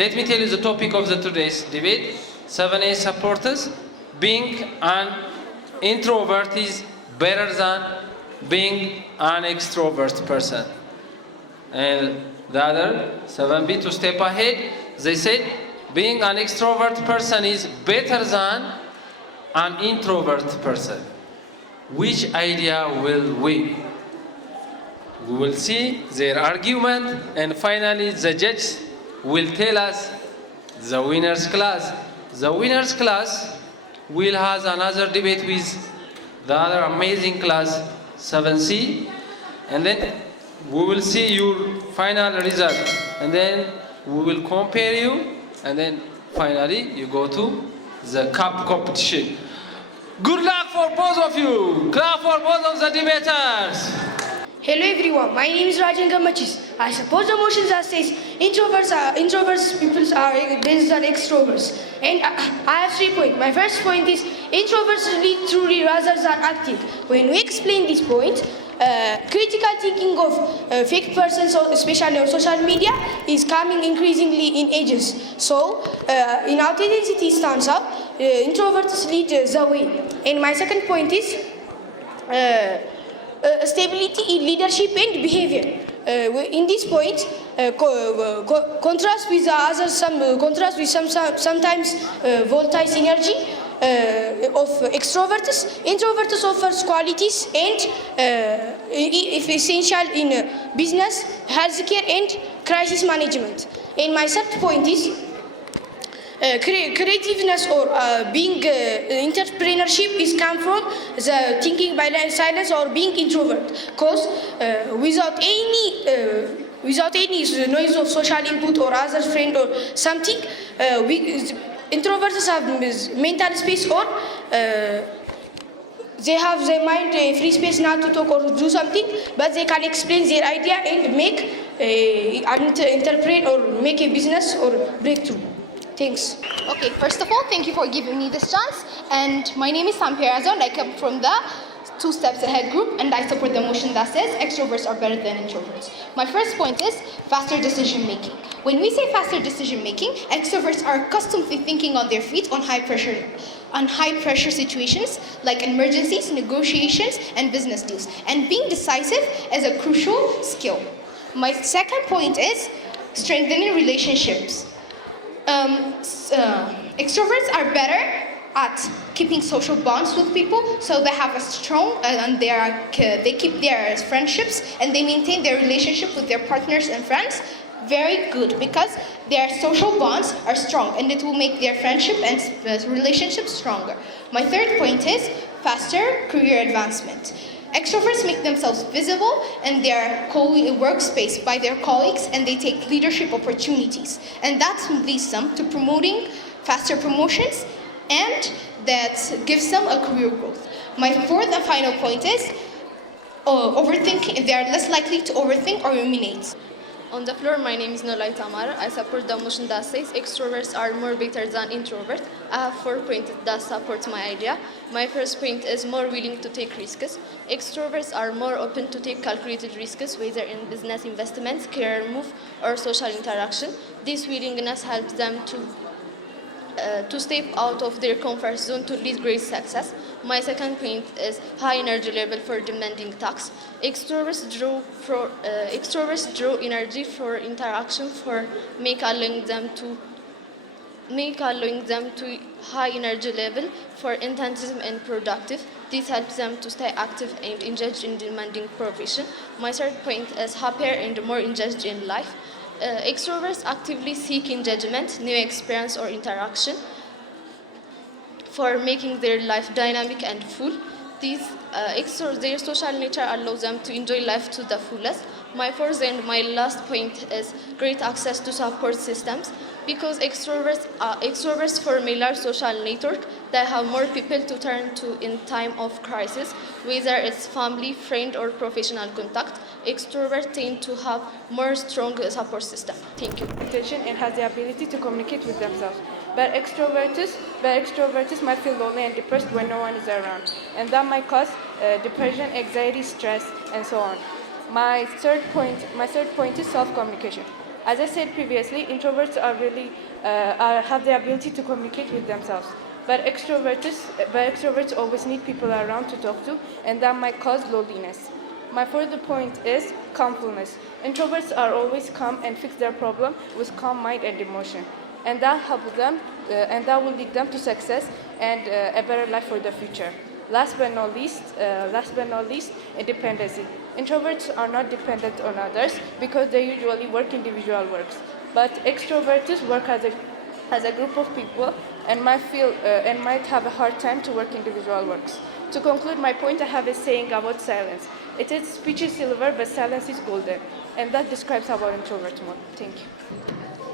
let me tell you the topic of the today's debate. 7A supporters, being an introvert is better than being an extrovert person. And the other, 7B, to step ahead, they said being an extrovert person is better than an introvert person. Which idea will win? We will see their argument, and finally the judge will tell us the winner's class. The winner's class will have another debate with the other amazing class, 7C, and then we will see your final result, and then we will compare you, and then finally you go to the cup competition. Good luck for both of you. Clap for both of the debaters. Hello everyone, my name is Rajan Gamachis. I support the motion that says introverts people are based on extroverts. And I have 3 points. My first point is introverts lead truly rather than acting. When we explain this point, critical thinking of fake persons, especially on social media, is coming increasingly in ages. So, in authenticity stands out, introverts lead the way. And my second point is stability in leadership and behavior. In this point, contrast with sometimes volatile energy of extroverts. Introverts offers qualities and if essential in business, healthcare, and crisis management. And my third point is creativeness or being entrepreneurship is come from the thinking by silence or being introvert. Because without any noise of social input or other friend or something, introverts have mental space or they have their mind free space not to talk or do something, but they can explain their idea and make interpret or make a business or breakthrough. Thanks. Okay, first of all, thank you for giving me this chance. And my name is Sam Perazzo, and I come from the 2 Steps Ahead group, and I support the motion that says extroverts are better than introverts. My first point is faster decision making. When we say faster decision making, extroverts are accustomed to thinking on their feet on high pressure situations like emergencies, negotiations, and business deals. And being decisive is a crucial skill. My second point is strengthening relationships. Extroverts are better at keeping social bonds with people, so they have a strong and they keep their friendships and they maintain their relationship with their partners and friends very good because their social bonds are strong and it will make their friendship and relationship stronger. My third point is faster career advancement. Extroverts make themselves visible in their workspace by their colleagues and they take leadership opportunities. And that leads them to promoting faster promotions and that gives them a career growth. My fourth and final point is overthinking. They are less likely to overthink or ruminate. On the floor, my name is Nolai Tamara. I support the motion that says extroverts are more better than introverts. I have 4 points that support my idea. My first point is more willing to take risks. Extroverts are more open to take calculated risks, whether in business investments, career move, or social interaction. This willingness helps them to step out of their comfort zone to lead great success. My second point is high energy level for demanding tasks. Extroverts draw energy for interaction for allowing them to high energy level for intensive and productive. This helps them to stay active and engaged in demanding profession. My third point is happier and more engaged in life. Extroverts actively seek engagement, new experience or interaction for making their life dynamic and full. Their social nature allows them to enjoy life to the fullest. My fourth and my last point is great access to support systems. Because extroverts form a large social network, they have more people to turn to in time of crisis, whether it's family, friend, or professional contact. Extroverts tend to have more strong support system. Thank you. Attention and has the ability to communicate with themselves. But extroverts might feel lonely and depressed when no one is around, and that might cause depression, anxiety, stress, and so on. My third point is self-communication. As I said previously, introverts have the ability to communicate with themselves. But extroverts always need people around to talk to, and that might cause loneliness. My further point is calmfulness. Introverts are always calm and fix their problem with calm mind and emotion. And that helps them, and that will lead them to success and a better life for the future. Last but not least, independency. Introverts are not dependent on others because they usually work individual works. But extroverts work as a group of people and might have a hard time to work individual works. To conclude my point, I have a saying about silence. It is speech is silver, but silence is golden. And that describes our introvert more. Thank you.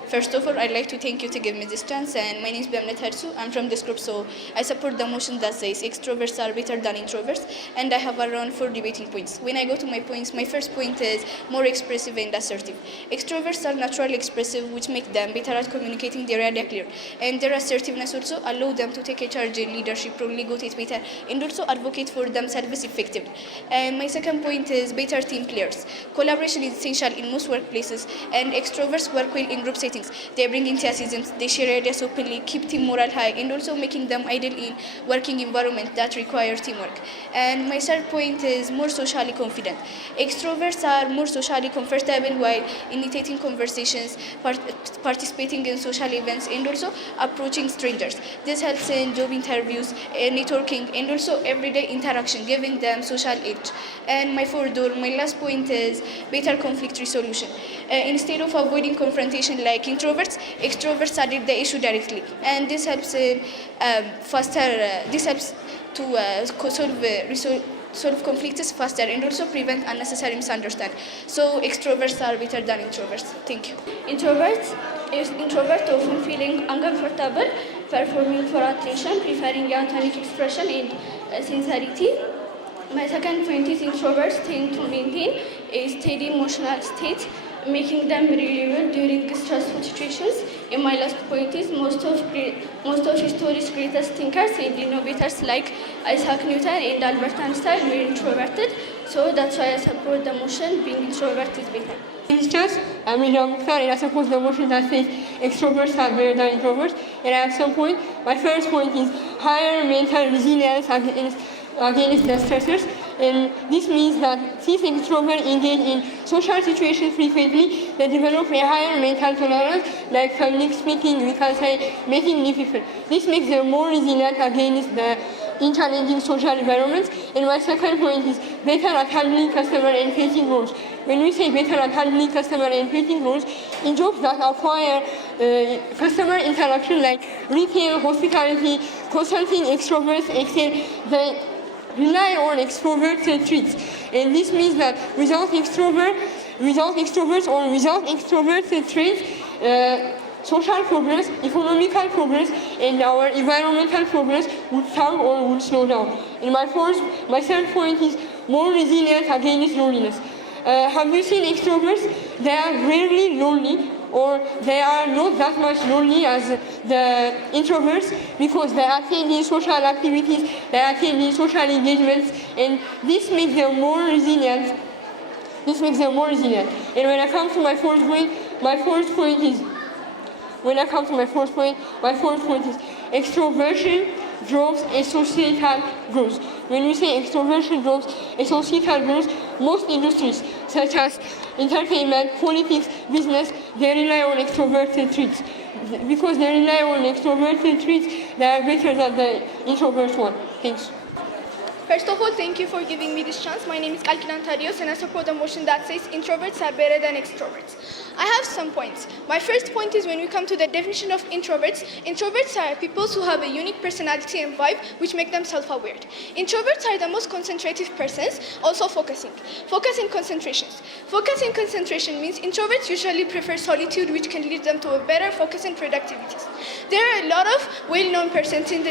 First of all, I'd like to thank you to give me this chance, and my name is Bemnet Harsu. I'm from this group, so I support the motion that says extroverts are better than introverts, and I have around 4 debating points. When I go to my points, my first point is more expressive and assertive. Extroverts are naturally expressive, which make them better at communicating their idea clear, and their assertiveness also allow them to take a charge in leadership, role, negotiate better, and also advocate for themselves effectively. And my second point is better team players. Collaboration is essential in most workplaces, and extroverts work well in group settings. They bring enthusiasm, they share ideas openly, keep team morale high, and also making them ideal in working environment that require teamwork. And my third point is more socially confident. Extroverts are more socially comfortable while initiating conversations, participating in social events, and also approaching strangers. This helps in job interviews, networking, and also everyday interaction, giving them social edge. And my last point is better conflict resolution. Instead of avoiding confrontation like introverts, extroverts address the issue directly, and this helps solve conflicts faster and also prevent unnecessary misunderstanding. So extroverts are better than introverts. Thank you. Introvert often feeling uncomfortable performing for attention, preferring spontaneous expression and sincerity. My second point is introverts tend to maintain a steady emotional state, making them reliable during stressful situations. And my last point is most of history's greatest thinkers and innovators like Isaac Newton and Albert Einstein were introverted. So that's why I support the motion being introvert is better. Instance, I'm a doctor and I support the motion that says extroverts are better than introverts. And at some point, my first point is higher mental resilience against the stressors. And this means that since extroverts engage in social situations frequently, they develop a higher mental tolerance, like public speaking, we can say making new people. This makes them more resilient against in challenging social environments. And my second point is better at handling customer and facing roles. When we say better at handling customer and facing roles, in jobs that acquire customer interaction like retail, hospitality, consulting, extroverts excel. They rely on extroverted traits, and this means that without extroverted traits, social progress, economical progress, and our environmental progress would stall or would slow down. And my third point is more resilience against loneliness. Have you seen extroverts? They are rarely lonely, or they are not that much lonely as the introverts because they attend in social activities, they attend in social engagements, and this makes them more resilient. And when I come to my fourth point, my fourth point is extroversion drives a societal growth. When we say extroversion drives a societal growth, most industries such as entertainment, politics, business, they rely on extroverted traits. Because they rely on extroverted traits, they are better than the introvert one. Thanks. First of all, thank you for giving me this chance. My name is Kalkinan Tadios, and I support the motion that says introverts are better than extroverts. I have some points. My first point is when we come to the definition of introverts, introverts are people who have a unique personality and vibe which make them self-aware. Introverts are the most concentrative persons, also focusing concentrations. Focus and concentration means introverts usually prefer solitude, which can lead them to a better focus and productivity. There are a lot of well-known persons in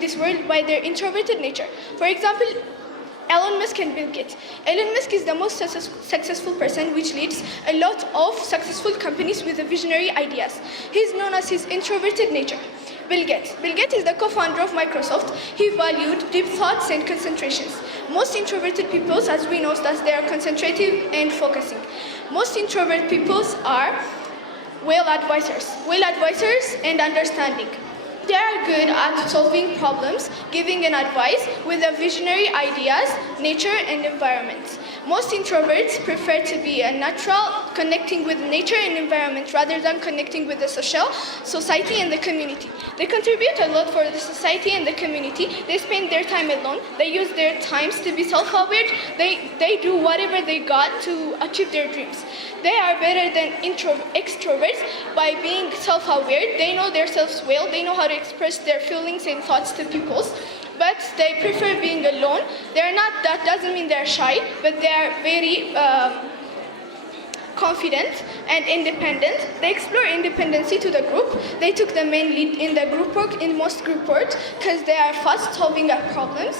this world by their introverted nature. For example, Elon Musk and Bill Gates. Elon Musk is the most successful person which leads a lot of successful companies with visionary ideas. He is known as his introverted nature. Bill Gates is the co-founder of Microsoft. He valued deep thoughts and concentrations. Most introverted people, as we know, that they are concentrative and focusing. Most introvert people are well advisors and understanding. They are good at solving problems, giving an advice with a visionary ideas, nature and environment. Most introverts prefer to be a natural, connecting with nature and environment rather than connecting with the society and the community. They contribute a lot for the society and the community. They spend their time alone. They use their times to be self-aware. They do whatever they got to achieve their dreams. They are better than extroverts by being self-aware. They know themselves well. They know how to express their feelings and thoughts to people. But they prefer being alone. They're not, that doesn't mean they're shy, but they are very confident and independent. They explore independency to the group. They took the main lead in the group work, in most group work, because they are fast solving our problems.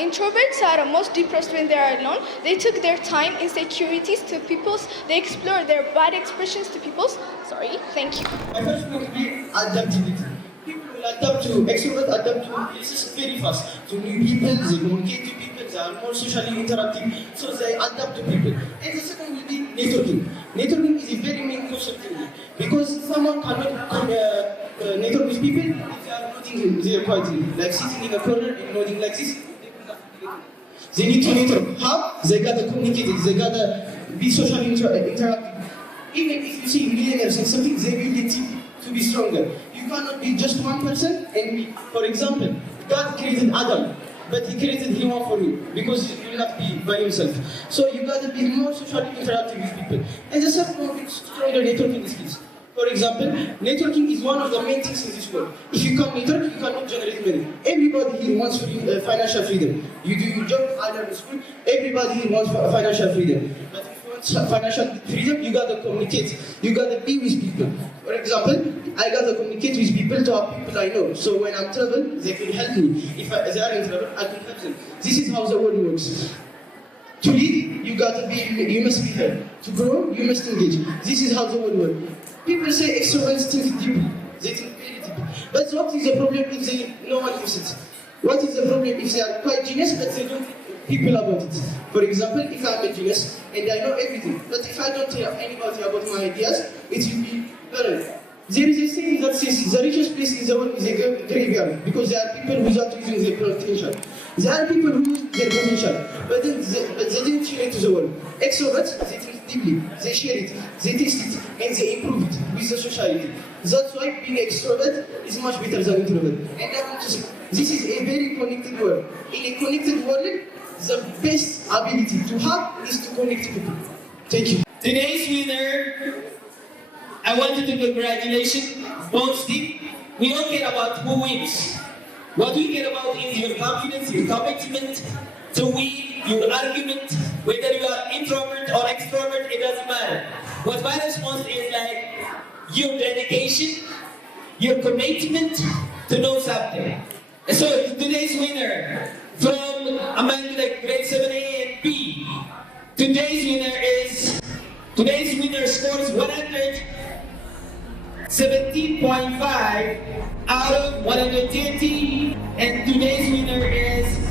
Introverts are most depressed when they are alone. They took their time, insecurities to people's. They explore their bad expressions to people's. Sorry, thank you. My first point will be adaptability. People will adapt to, extroverts adapt to places very fast. To new people, they communicate to people, they are more socially interactive, so they adapt to people. And the second will be networking. Networking is a very main concept in here, because someone cannot network with people if they are nodding there quietly, like sitting in a corner and nodding like this. They need to network. How? They gotta communicate, they gotta be socially interactive. Even if you see millionaires and something, they will get to be stronger. You cannot be just one person and be, for example, God created Adam, but he created him for you, because you will not be by himself. So you gotta be more socially interactive with people. And the second one is stronger networking skills. For example, networking is one of the main things in this world. If you can't network, you cannot generate money. Everybody here wants financial freedom. You do your job, I learn in school, everybody here wants financial freedom. But if you want financial freedom, you gotta communicate. You gotta be with people. For example, I gotta communicate with people to have people I know. So when I'm trouble, they can help me. If they are in trouble, I can help them. This is how the world works. To lead, you must be there. To grow, you must engage. This is how the world works. People say extroverts think deeply. They think very deeply. But what is the problem if no one uses it? What is the problem if they are quite genius but they don't tell people about it? For example, if I'm a genius and I know everything, but if I don't tell anybody about my ideas, it will be buried. There is a saying that says the richest place in the world is a graveyard, because there are people without using their potential. There are people who use their potential, but they didn't share it to the world. Extroverts, they think deeply, they share it, they taste it, and they improve it with the society. That's why being extrovert is much better than introvert. And I want to say, this is a very connected world. In a connected world, the best ability to have is to connect people. Thank you. Today's winner, I wanted to congratulate Bones Deep. We don't care about who wins. What we care about is your confidence, your commitment to win, your argument. Whether you are introvert or extrovert, it doesn't matter. What matters most is like your dedication, your commitment to know something. And so today's winner from among the grade 7A and B, today's winner scores 117.5 out of 130, and today's winner is